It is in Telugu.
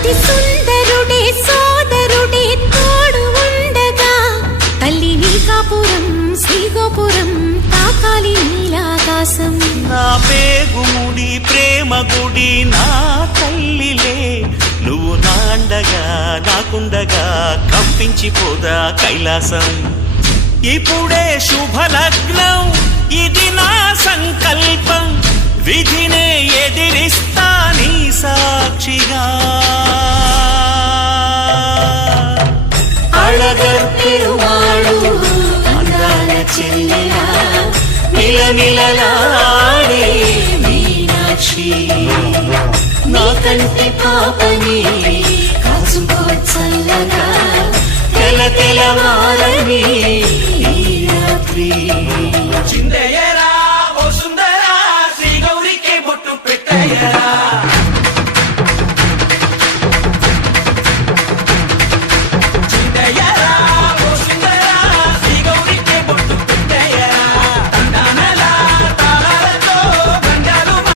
అతి సుందరుడే సోదరుడే తోడు ఉండగా తల్లి నీ కాపురం శ్రీగోపురం తాకాలి నీలాకాశం. నా పేగుముడి ప్రేమ గుడి నా తల్లిలే, నువ్వు నాండగా నాకుండగా కంపించిపోదా కైలాసం. ఇప్పుడే శుభలగ్నం ఇది నా సంకల్పం, విధినే ఎదిరిస్తా నీ సాక్షిగా. అళగర్ పెరుమాళు అందాల చెల్లెలా మిలమిలలాడే మీనాక్షి, నా కంటి పాపని కాచుకో చల్లగా తెల తెలవారని ఈ రాత్రి. చిందయ్యే